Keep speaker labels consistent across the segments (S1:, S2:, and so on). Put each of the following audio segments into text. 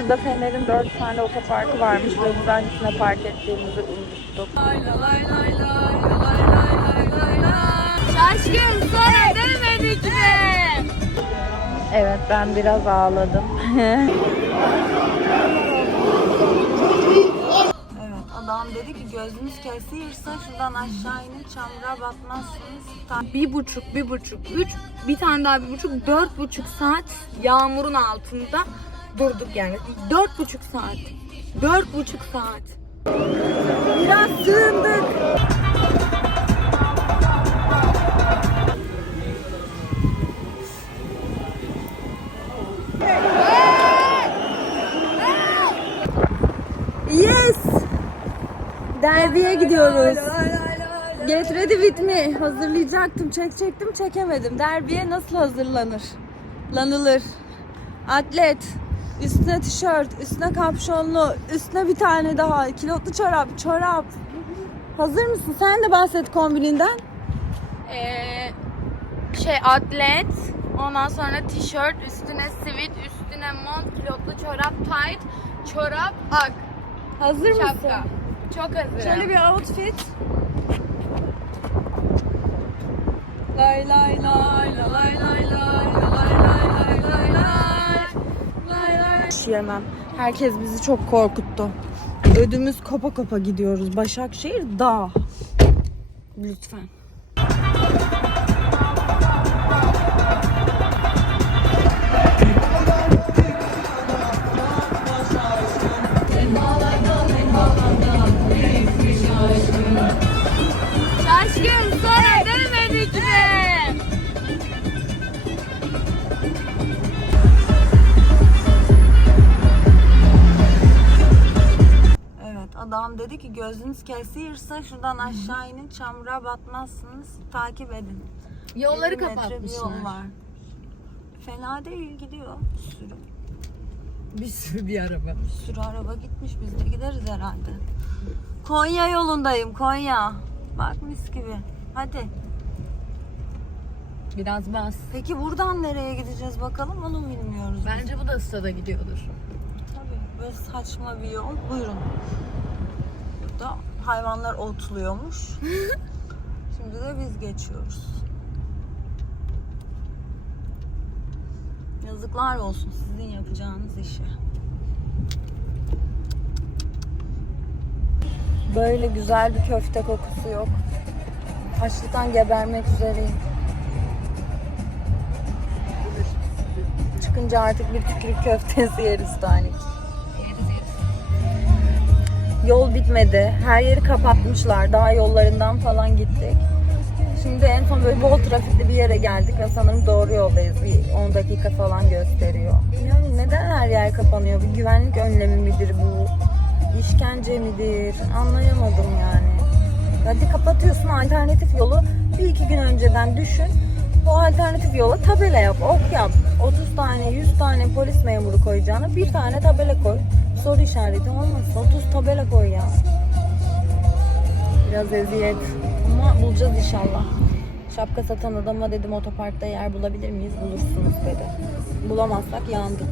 S1: Burada Fener'in 4 tane otoparkı varmış ve biz hangisine park ettiğimizi unuttuk.
S2: Şaşkın sana demedik mi?
S1: Evet ben biraz ağladım. evet adam dedi ki gözünüz kesiyirse şuradan aşağı inin çamura batmazsınız.
S2: Bir buçuk, bir buçuk, üç, bir tane daha bir buçuk, dört buçuk saat yağmurun altında durduk yani. Dört buçuk saat. Dört buçuk saat.
S1: Biraz sığındık. Yes! Derbiye gidiyoruz. Get ready with me. Hazırlayacaktım, çekecektim, çekemedim. Derbiye nasıl hazırlanır? Lanılır. Atlet üstüne tişört, üstüne kapşonlu, üstüne bir tane daha kilotlu çorap, çorap. Hazır mısın? Sen de bahset kombininden.
S2: Ee, şey atlet, ondan sonra tişört, üstüne sivit, üstüne mont, kilotlu çorap, tight, çorap, ak.
S1: Hazır
S2: Şapka. mısın? Çok hazırım.
S1: Şöyle bir outfit. Lay lay lay lay lay lay. Yemem. Herkes bizi çok korkuttu. Ödümüz kopa kopa gidiyoruz. Başakşehir dağ. Lütfen. Dedi ki gözünüz kesiyirse şuradan aşağı inin çamura batmazsınız takip edin.
S2: Yolları
S1: 50 metre bir
S2: kapatmışlar.
S1: yol var. Fena değil gidiyor bir sürü.
S2: Bir sürü bir araba.
S1: Bir sürü araba gitmiş biz de gideriz herhalde. Konya yolundayım Konya. Bak mis gibi. Hadi.
S2: Biraz bas.
S1: Peki buradan nereye gideceğiz bakalım onu bilmiyoruz.
S2: Bence bu da stada gidiyordur.
S1: Tabii böyle saçma bir yol. Buyurun. Burada hayvanlar otluyormuş. Şimdi de biz geçiyoruz. Yazıklar olsun sizin yapacağınız işe. Böyle güzel bir köfte kokusu yok. Açlıktan gebermek üzereyim. Çıkınca artık bir tükürük köftesi yeriz Tanik. Yol bitmedi. Her yeri kapatmışlar. Daha yollarından falan gittik. Şimdi en son böyle bol trafikli bir yere geldik ve sanırım doğru yoldayız. Bir 10 dakika falan gösteriyor. Yani neden her yer kapanıyor? Bir güvenlik önlemi midir bu? İşkence midir? Anlayamadım yani. Hadi kapatıyorsun alternatif yolu bir iki gün önceden düşün. O alternatif yola tabela yap, ok yap. 30 tane, 100 tane polis memuru koyacağına bir tane tabela koy. Soru işareti olmasın. 30 tabela koy ya. Biraz eziyet. Ama bulacağız inşallah. Şapka satan adama dedim otoparkta yer bulabilir miyiz? Bulursunuz dedi. Bulamazsak yandık.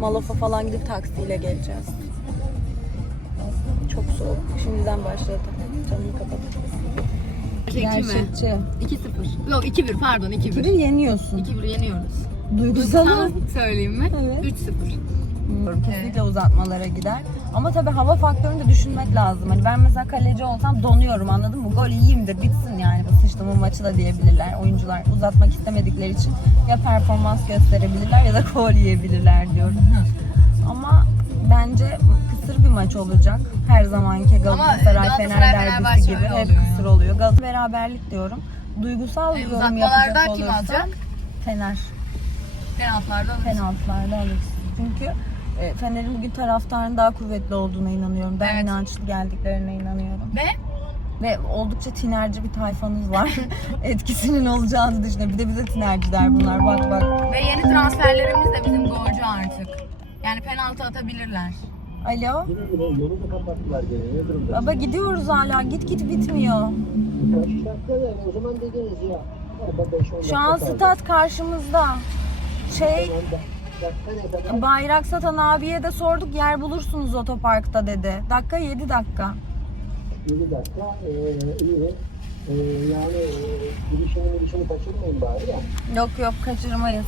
S1: Malof'a falan gidip taksiyle geleceğiz. Çok soğuk. Şimdiden başladı. Canımı kapat. Gerçekçi.
S2: 2-0. Yok 2-1 pardon 2-1.
S1: Gibi yeniyorsun.
S2: 2-1 yeniyoruz.
S1: Duygusal.
S2: Sana söyleyeyim mi?
S1: Evet.
S2: 3-0.
S1: Kesinlikle uzatmalara gider. Ama tabii hava faktörünü de düşünmek lazım. Hani ben mesela kaleci olsam donuyorum anladın mı? Gol yiyeyimdir bitsin yani bu sıçtımın maçı da diyebilirler. Oyuncular uzatmak istemedikleri için ya performans gösterebilirler ya da gol yiyebilirler diyorum. Ama bence kısır bir maç olacak. Her zamanki Galatasaray Fener derbisi gibi
S2: öyle
S1: hep kısır oluyor. Galatasaray beraberlik diyorum. Duygusal bir yorum yapacak
S2: kim
S1: olursak
S2: alacak?
S1: Fener.
S2: Penaltılarda alırız.
S1: penaltılarda alırız. Çünkü e, Fener'in bugün taraftarın daha kuvvetli olduğuna inanıyorum. Ben
S2: Evet.
S1: inançlı geldiklerine inanıyorum.
S2: Ve
S1: Ve oldukça tinerci bir tayfanız var. Etkisinin olacağını düşünüyorum. Bir de bize tinerciler bunlar. Bak bak.
S2: ve yeni transferlerimiz de bizim golcü artık. Yani penaltı atabilirler.
S1: Alo.
S3: Yine yolu da kapattılar gene. Ne durumda?
S1: Baba gidiyoruz hala. Git git bitmiyor.
S3: Kaç dakika yani o zaman dediniz ya. Orada 5-10
S1: Şu an
S3: dakika kaldı.
S1: stat karşımızda. Şey
S3: Tamam da?
S1: Bayrak satan abiye de sorduk yer bulursunuz otoparkta dedi. Dakika 7 dakika.
S3: 7 dakika. Ee, iyi. Ee, yani e, girişini girişini kaçırmayın bari ya.
S1: Yok yok kaçırmayız.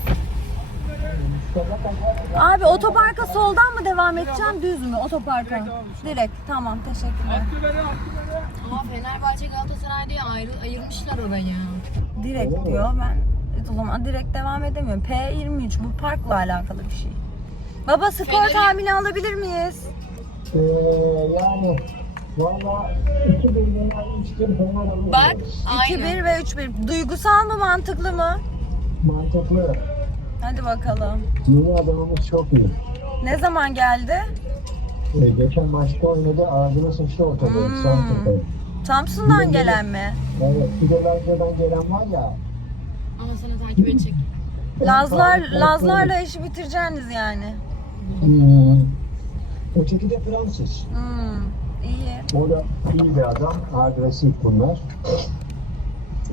S1: Abi otoparka soldan mı devam edeceğim düz mü otoparka? Direkt tamam teşekkürler.
S2: Ama Fenerbahçe Galatasaray diye ayrı, ayırmışlar orayı.
S1: Direkt diyor ben o zaman direkt devam edemiyorum. P23 bu parkla alakalı bir şey. Baba skor tahmini alabilir miyiz?
S3: Ee, yani valla iki bölümden üç bir fener alıyor.
S2: Bak aynı.
S1: 2-1 ve 3-1. Duygusal mı mantıklı mı?
S3: Mantıklı.
S1: Hadi bakalım.
S3: Yeni adamımız çok iyi.
S1: Ne zaman geldi?
S3: Ee, geçen maçta oynadı ağzına sıçtı ortada.
S1: Hmm.
S3: Son.
S1: Samsun'dan gelen mi?
S3: Evet, Fidelerce'den gelen var ya.
S2: Ama sana takip edecek.
S1: Lazlar, Lazlarla işi bitireceğiniz yani.
S3: Hmm. Öteki de Fransız.
S1: Hmm, iyi.
S3: O da iyi bir adam. Agresif bunlar.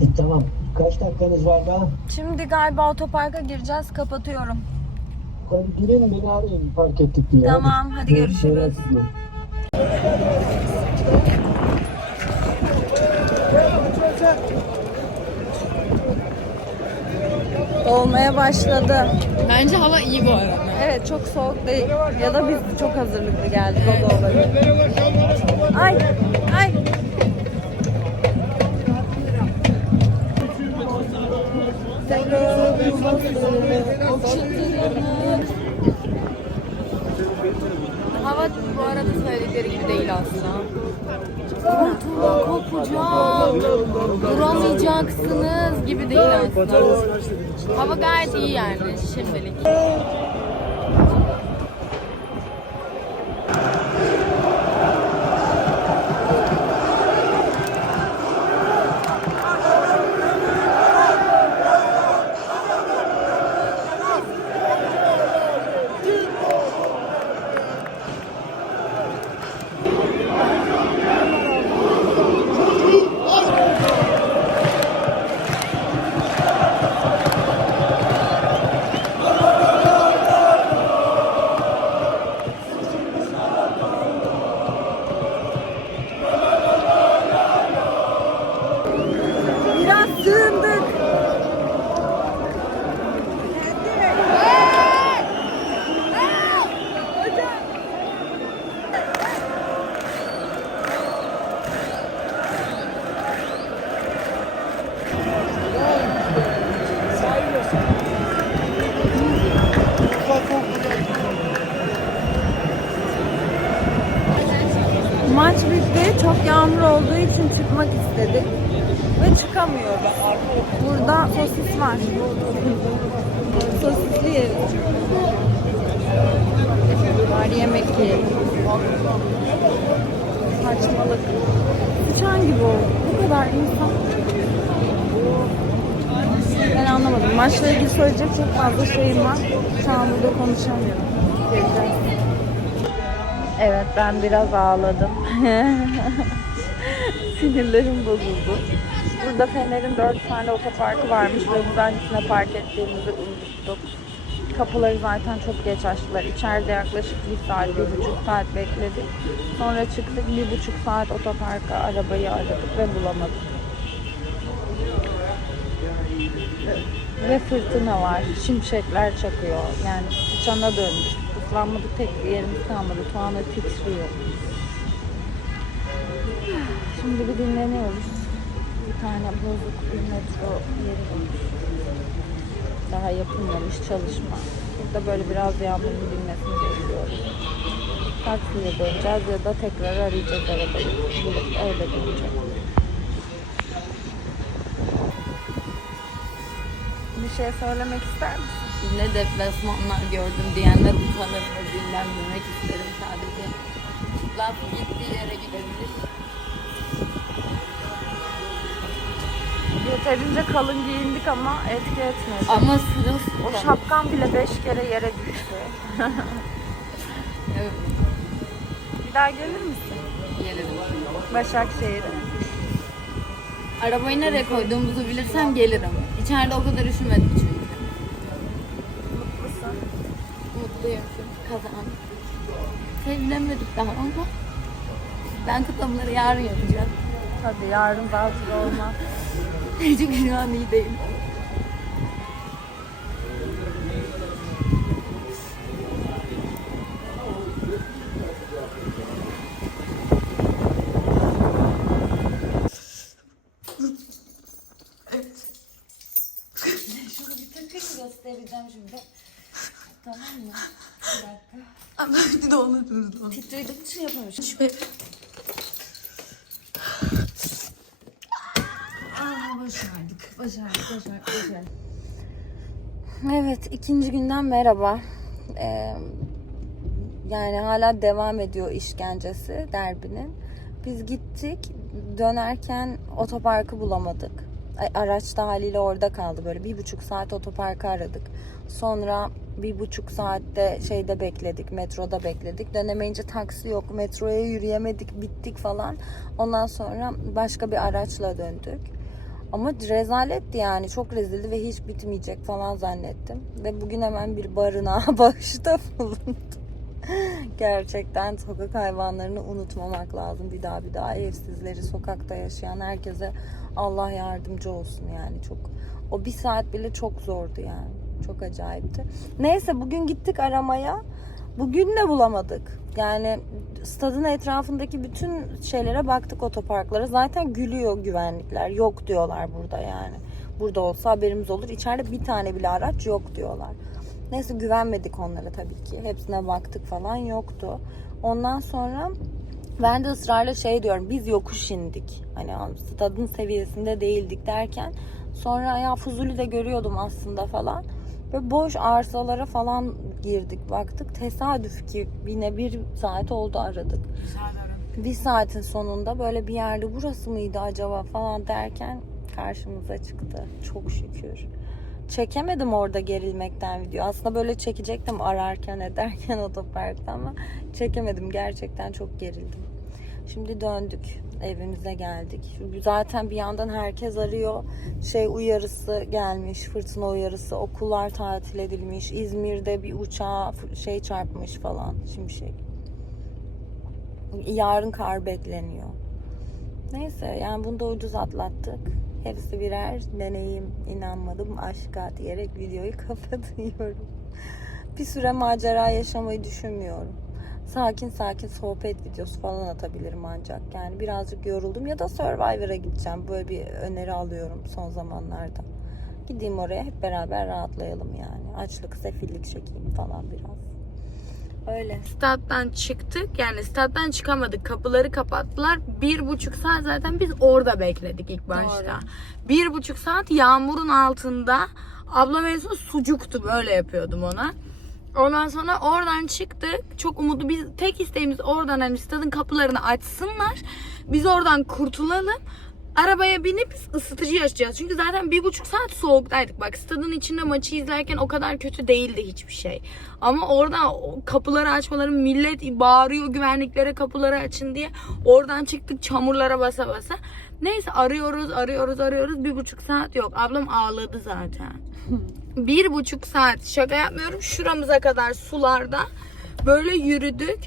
S3: E, tamam. Kaç dakikanız var daha?
S1: Şimdi galiba otoparka gireceğiz. Kapatıyorum.
S3: Hadi girin beni arayın fark ettik diye.
S1: Tamam, hadi görüşürüz.
S3: merak ediyorum.
S1: Olmaya başladı.
S2: Bence hava iyi bu arada.
S1: Evet çok soğuk değil. Ya da biz çok hazırlıklı geldik. O da olabilir. Ay, ay.
S2: Hava bu arada söyledikleri gibi değil aslında. Fırtına kopacak, duramayacaksınız gibi değil aslında. Hava gayet iyi yani şimdilik.
S1: Yemek yiyelim. Saçmalık. Uçan gibi oldu. Bu kadar insan. Ben anlamadım. Maçla ilgili söyleyecek çok fazla şeyim var. Şu an burada konuşamıyorum. Evet ben biraz ağladım. Sinirlerim bozuldu. Burada Fener'in 4 tane otoparkı varmış ve biz hangisine park ettiğimizi unuttuk. Kapıları zaten çok geç açtılar. İçeride yaklaşık bir saat, bir buçuk saat bekledik. Sonra çıktık bir buçuk saat otoparka arabayı aradık ve bulamadık. Ve fırtına var. Şimşekler çakıyor. Yani sıçana döndük. Islanmadık tek bir yerimiz kalmadı. Tuğanı titriyor. Şimdi bir dinleniyoruz. Bir tane bozuk bir metro yeri var. Daha yapılmamış çalışma. Burada böyle biraz yağmurun dinmesini bekliyoruz. Taksiyle döneceğiz ya da tekrar arayacağız arabayı. Bulup öyle döneceğiz. Bir şey söylemek ister misin?
S2: Ne deplasmanlar gördüm diyenler utanır ve dinlenmemek isterim sadece. Laf gittiği yere gidebilir.
S1: Yeterince kalın giyindik ama etki etmedi.
S2: Ama sırf
S1: O şapkan bile beş kere yere düştü.
S2: Evet,
S1: Bir daha gelir misin?
S2: gelirim.
S1: Başakşehir'e.
S2: Arabayı nereye koyduğumuzu bilirsem gelirim. İçeride o kadar üşümedim çünkü.
S1: Mutlusun.
S2: Sevinemedik daha ama ben kutlamaları yarın yapacağım.
S1: Hadi yarın belki olmaz.
S2: Şu an iyi değilim.
S1: göstereceğim şimdi. Tamam mı? Bir dakika.
S2: Ama bir de onu durdum.
S1: Titredim şey yapamamışım.
S2: Şöyle
S1: Evet, ikinci günden merhaba. Ee, yani hala devam ediyor işkencesi derbinin. Biz gittik, dönerken otoparkı bulamadık. Araç da haliyle orada kaldı böyle. Bir buçuk saat otoparkı aradık. Sonra bir buçuk saatte şeyde bekledik, metroda bekledik. Dönemeyince taksi yok, metroya yürüyemedik, bittik falan. Ondan sonra başka bir araçla döndük. Ama rezaletti yani çok rezildi ve hiç bitmeyecek falan zannettim. Ve bugün hemen bir barınağa bağışta bulundum. Gerçekten sokak hayvanlarını unutmamak lazım. Bir daha bir daha evsizleri, sokakta yaşayan herkese Allah yardımcı olsun yani çok. O bir saat bile çok zordu yani. Çok acayipti. Neyse bugün gittik aramaya. Bugün de bulamadık. Yani stadın etrafındaki bütün şeylere baktık otoparklara. Zaten gülüyor güvenlikler. Yok diyorlar burada yani. Burada olsa haberimiz olur. İçeride bir tane bile araç yok diyorlar. Neyse güvenmedik onlara tabii ki. Hepsine baktık falan yoktu. Ondan sonra ben de ısrarla şey diyorum biz yokuş indik. Hani stadın seviyesinde değildik derken sonra ya Fuzuli'de görüyordum aslında falan. Ve boş arsalara falan girdik baktık. Tesadüf ki yine bir saat oldu aradık. Bir saatin sonunda böyle bir yerde burası mıydı acaba falan derken karşımıza çıktı. Çok şükür. Çekemedim orada gerilmekten video. Aslında böyle çekecektim ararken ederken otoparkta ama çekemedim. Gerçekten çok gerildim. Şimdi döndük. Evimize geldik. Zaten bir yandan herkes arıyor. Şey uyarısı gelmiş, fırtına uyarısı. Okullar tatil edilmiş. İzmir'de bir uçağa şey çarpmış falan. Şimşek. Yarın kar bekleniyor. Neyse yani bunu da ucuz atlattık. Hepsi birer deneyim. inanmadım aşka diyerek videoyu kapatıyorum. Bir süre macera yaşamayı düşünmüyorum. Sakin sakin sohbet videosu falan atabilirim ancak. Yani birazcık yoruldum ya da Survivor'a gideceğim. Böyle bir öneri alıyorum son zamanlarda. Gideyim oraya hep beraber rahatlayalım yani. Açlık, sefillik çekeyim falan biraz. Öyle.
S2: Stat'tan çıktık. Yani stat'tan çıkamadık. Kapıları kapattılar. Bir buçuk saat zaten biz orada bekledik ilk başta. Bir buçuk saat yağmurun altında. Ablam en son sucuktu. Böyle yapıyordum ona. Ondan sonra oradan çıktık. Çok umutlu. Biz tek isteğimiz oradan hani stadın kapılarını açsınlar. Biz oradan kurtulalım. Arabaya binip ısıtıcı açacağız. Çünkü zaten bir buçuk saat soğuktaydık. Bak stadın içinde maçı izlerken o kadar kötü değildi hiçbir şey. Ama orada kapıları açmaları millet bağırıyor güvenliklere kapıları açın diye. Oradan çıktık çamurlara basa basa. Neyse arıyoruz arıyoruz arıyoruz. Bir buçuk saat yok. Ablam ağladı zaten. bir buçuk saat şaka yapmıyorum şuramıza kadar sularda böyle yürüdük.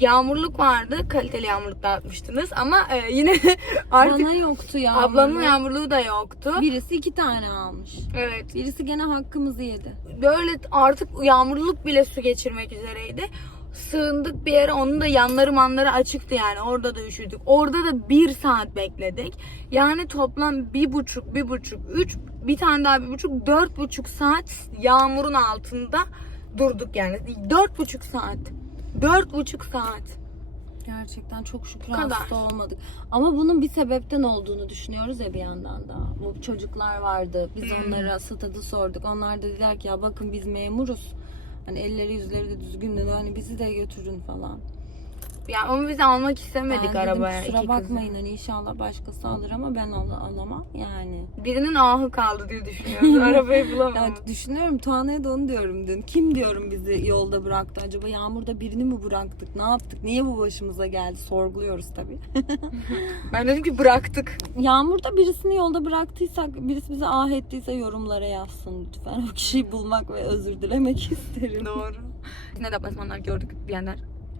S2: Yağmurluk vardı. Kaliteli yağmurluk dağıtmıştınız ama e, yine artık
S1: Bana yoktu ya.
S2: ablamın yağmurluğu da yoktu.
S1: Birisi iki tane almış.
S2: Evet.
S1: Birisi gene hakkımızı yedi.
S2: Böyle artık yağmurluk bile su geçirmek üzereydi. Sığındık bir yere onun da yanları manları açıktı yani orada da üşüdük. Orada da bir saat bekledik. Yani toplam bir buçuk, bir buçuk, üç, bir tane daha bir buçuk, dört buçuk saat yağmurun altında durduk yani. Dört buçuk saat. Dört buçuk saat.
S1: Gerçekten çok şükür
S2: Kadar.
S1: hasta olmadık. Ama bunun bir sebepten olduğunu düşünüyoruz ya bir yandan da. Bu çocuklar vardı. Biz
S2: Hmm.
S1: onlara stadı sorduk. Onlar da dediler ki ya bakın biz memuruz. Hani elleri yüzleri de düzgün dedi. Hani bizi de götürün falan.
S2: Yani ama biz almak istemedik
S1: ben dedim
S2: arabaya.
S1: kusura
S2: iki
S1: bakmayın
S2: kızı.
S1: hani inşallah başkası alır ama ben al alamam yani.
S2: Birinin ahı kaldı diye düşünüyoruz. Arabayı bulamam.
S1: Yani düşünüyorum Tuana'ya da onu diyorum dün. Kim diyorum bizi yolda bıraktı acaba? Yağmurda birini mi bıraktık? Ne yaptık? Niye bu başımıza geldi? Sorguluyoruz tabii.
S2: Ben dedim ki bıraktık.
S1: Yağmurda birisini yolda bıraktıysak, birisi bize ah ettiyse yorumlara yazsın lütfen. O kişiyi bulmak ve özür dilemek isterim.
S2: Doğru. Ne deplasmanlar gördük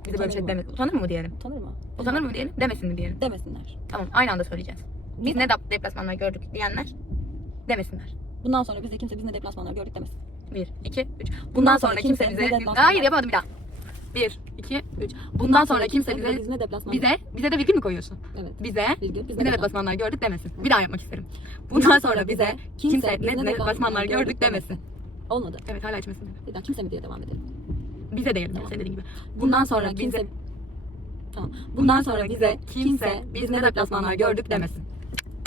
S2: diyenler Bize böyle bir şey demesin. Utanır mı diyelim?
S1: Utanır mı?
S2: Utanır mı diyelim? Demesin mi diyelim?
S1: Demesinler.
S2: Tamam aynı anda söyleyeceğiz. Biz ne deplasmanlar gördük diyenler demesinler.
S1: Bundan sonra bize kimse biz ne deplasmanlar gördük demesin.
S2: Bir, iki, üç. Bundan sonra kimse bize... Hayır yapamadım bir daha. Bir, iki, üç. Bundan sonra kimse bize...
S1: biz ne deplasmanlar
S2: Bize, bize de virgül mü koyuyorsun?
S1: Evet.
S2: Bize,
S1: Virgül, biz ne
S2: deplasmanlar gördük demesin. Bir daha yapmak isterim. Bundan sonra bize kimse ne deplasmanlar gördük demesin.
S1: Olmadı.
S2: Evet hala içmesin.
S1: Bir daha kimse mi diye devam edelim.
S2: Bize diyelim
S1: Tamam.
S2: dediğin gibi. Bundan sonra bize...
S1: Tamam.
S2: Bundan sonra bize kimse biz ne deplasmanlar gördük demesin.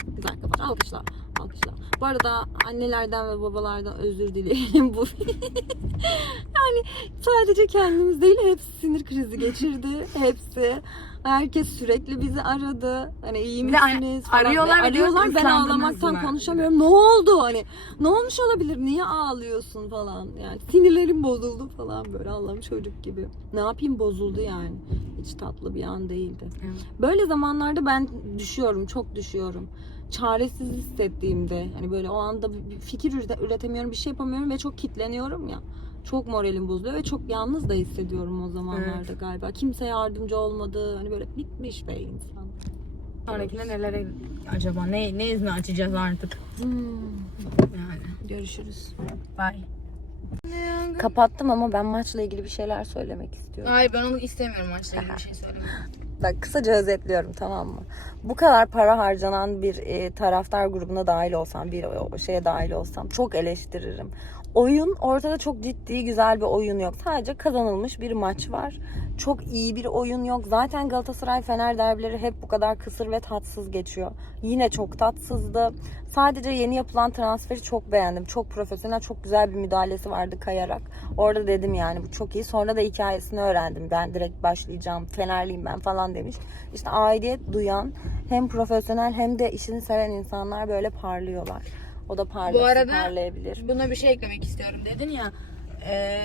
S1: Güzel kapat. Alkışla. Alkışla. Bu arada annelerden ve babalardan özür dileyelim bu. yani sadece kendimiz değil hepsi sinir krizi geçirdi. Hepsi. Herkes sürekli bizi aradı. Hani iyi misiniz falan.
S2: arıyorlar ve diyor ki,
S1: arıyorlar. Ben
S2: "Islandınız
S1: ağlamaktan
S2: mı?"
S1: konuşamıyorum. Ne oldu? Hani ne olmuş olabilir? Niye ağlıyorsun falan. Yani sinirlerim bozuldu falan böyle Allah'ım çocuk gibi. Ne yapayım bozuldu yani. Hiç tatlı bir an değildi. Böyle zamanlarda ben düşüyorum, çok düşüyorum. Çaresiz hissettiğimde hani böyle o anda bir fikir ürete- üretemiyorum, bir şey yapamıyorum ve çok kitleniyorum ya. Çok moralim bozuluyor ve çok yalnız da hissediyorum o zamanlarda galiba. Kimse yardımcı olmadı. Hani böyle bitmiş be insan.
S2: Sonrakinde nelere acaba? Ne, ne izni açacağız artık?
S1: Hmm.
S2: Yani.
S1: Görüşürüz.
S2: Bye.
S1: Kapattım ama ben maçla ilgili bir şeyler söylemek istiyorum.
S2: Hayır ben onu istemiyorum maçla ilgili bir şey söylemek.
S1: Bak kısaca özetliyorum tamam mı? Bu kadar para harcanan bir e, taraftar grubuna dahil olsam, bir o- şeye dahil olsam çok eleştiririm. Oyun ortada çok ciddi güzel bir oyun yok. Sadece kazanılmış bir maç var. Çok iyi bir oyun yok. Zaten Galatasaray Fener derbileri hep bu kadar kısır ve tatsız geçiyor. Yine çok tatsızdı. Sadece yeni yapılan transferi çok beğendim. Çok profesyonel, çok güzel bir müdahalesi vardı kayarak. Orada dedim yani bu çok iyi. Sonra da hikayesini öğrendim. Ben direkt başlayacağım. Fenerliyim ben falan demiş. İşte aidiyet duyan hem profesyonel hem de işini seven insanlar böyle parlıyorlar. O da parlasın,
S2: arada-
S1: parlayabilir.
S2: Buna bir şey eklemek istiyorum. Dedin ya e,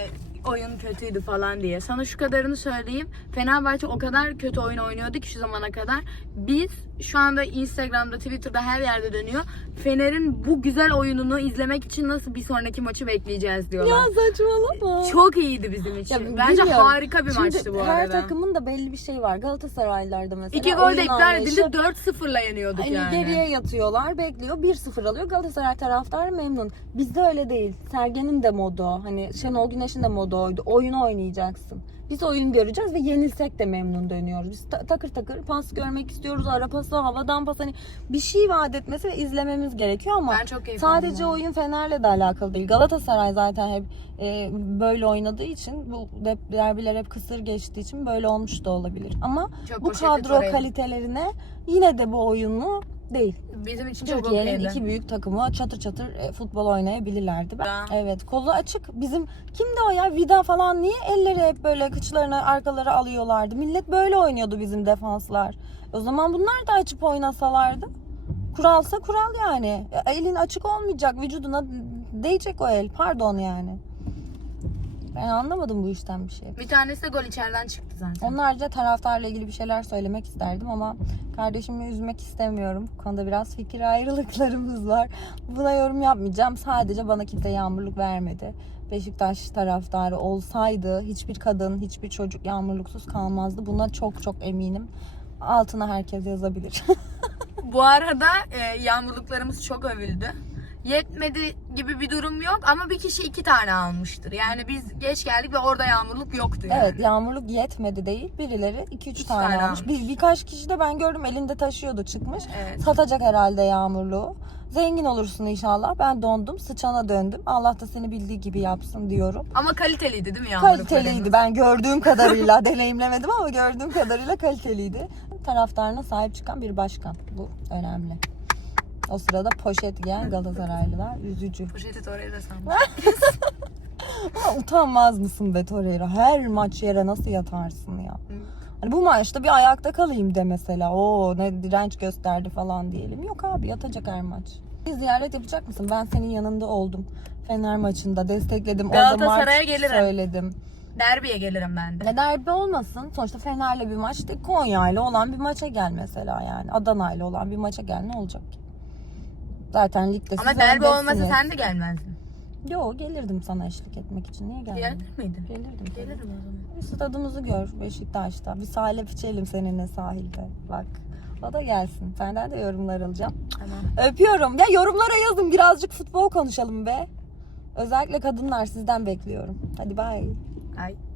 S2: oyun kötüydü falan diye. Sana şu kadarını söyleyeyim. Fenerbahçe o kadar kötü oyun oynuyordu ki şu zamana kadar. Biz şu anda Instagram'da, Twitter'da her yerde dönüyor. Fener'in bu güzel oyununu izlemek için nasıl bir sonraki maçı bekleyeceğiz diyorlar.
S1: Ya saçmalama.
S2: Çok iyiydi bizim için.
S1: Ya
S2: Bence
S1: bilmiyorum.
S2: harika bir
S1: Şimdi
S2: maçtı bu
S1: her
S2: arada.
S1: takımın da belli bir şey var. Galatasaraylılarda mesela.
S2: İki gol de
S1: anlayışı-
S2: edildi. 4-0'la yeniyorduk
S1: Hani
S2: yani.
S1: geriye yatıyorlar, bekliyor. 1-0 alıyor. Galatasaray taraftarı memnun. Bizde öyle değil. Sergen'in de modu, hani Şenol Güneş'in de modu oydu. Oyun oynayacaksın. Biz oyun göreceğiz ve yenilsek de memnun dönüyoruz. Biz ta- takır takır pas görmek istiyoruz. Ara pası, havadan pas hani bir şey vaat etmesi ve izlememiz gerekiyor ama
S2: Ben çok keyif
S1: sadece
S2: aldım.
S1: oyun Fener'le de alakalı değil. Galatasaray zaten hep e, böyle oynadığı için bu derbiler hep kısır geçtiği için böyle olmuş da olabilir. Ama
S2: Çok
S1: bu kadro
S2: Torreira.
S1: kalitelerine yine de bu oyunu değil.
S2: Bizim için çok
S1: Türkiye'nin
S2: okeydi.
S1: iki büyük takımı çatır çatır e, futbol oynayabilirlerdi. Ben-. Evet kolu açık. Bizim kimdi o ya Vida falan niye elleri hep böyle kıçlarını arkaları alıyorlardı. Millet böyle oynuyordu bizim defanslar. O zaman bunlar da açıp oynasalardı. Kuralsa kural yani. Elin açık olmayacak. Vücuduna değecek o el. Pardon yani. Ben anlamadım bu işten bir şey.
S2: Bir tanesi de gol içeriden çıktı zaten.
S1: Onun haricinde taraftarla ilgili bir şeyler söylemek isterdim ama kardeşimi üzmek istemiyorum. Bu konuda biraz fikir ayrılıklarımız var. Buna yorum yapmayacağım. Sadece bana kimse yağmurluk vermedi. Beşiktaş taraftarı olsaydı hiçbir kadın, hiçbir çocuk yağmurluksuz kalmazdı. Buna çok çok eminim. Altına herkes yazabilir.
S2: Bu arada e, yağmurluklarımız çok övüldü. Yetmedi gibi bir durum yok ama bir kişi iki tane almıştır. Yani biz geç geldik ve orada yağmurluk yoktu yani.
S1: evet yağmurluk yetmedi değil. Birileri 2-3
S2: Üç
S1: tane,
S2: tane
S1: almış. Bir, birkaç kişi de ben gördüm elinde taşıyordu çıkmış.
S2: Evet.
S1: Satacak herhalde yağmurluğu. Zengin olursun inşallah. Ben dondum. Sıçana döndüm. Allah da seni bildiği gibi yapsın diyorum.
S2: Ama kaliteliydi değil mi yağmurluklarımız?
S1: Kaliteliydi. Ben gördüğüm kadarıyla deneyimlemedim ama gördüğüm kadarıyla kaliteliydi. Taraftarına sahip çıkan bir başkan. Bu önemli. O sırada poşet giyen Galatasaraylılar üzücü.
S2: Poşeti Torreira.
S1: Ama utanmaz mısın be Torreira? Her maç yere nasıl yatarsın ya? Hani bu maçta bir ayakta kalayım de mesela. Oo ne direnç gösterdi falan diyelim. Yok abi yatacak her maç. Bir ziyaret yapacak mısın? Ben senin yanında oldum. Fener maçında destekledim. Orada
S2: Galatasaray'a
S1: marş
S2: gelirim.
S1: söyledim.
S2: Derbiye gelirim ben de.
S1: Ne derbi olmasın. Sonuçta Fener'le bir maç değil. Konya ile olan bir maça gel mesela yani. Adana ile olan bir maça gel. Ne olacak ki? Zaten ligde
S2: Ama derbi olmasa sen de gelmezdin.
S1: Yo gelirdim sana eşlik etmek için. Niye gelmedin?
S2: Gelir miydin?
S1: Gelirdim.
S2: Gelirim o zaman.
S1: Bir stadımızı gör Beşiktaş'ta. Bir salep içelim seninle sahilde. Bak. O da gelsin. Senden de yorumlar alacağım.
S2: Tamam.
S1: Öpüyorum. Ya yorumlara yazın birazcık futbol konuşalım be. Özellikle kadınlar sizden bekliyorum. Hadi bay.
S2: Ay.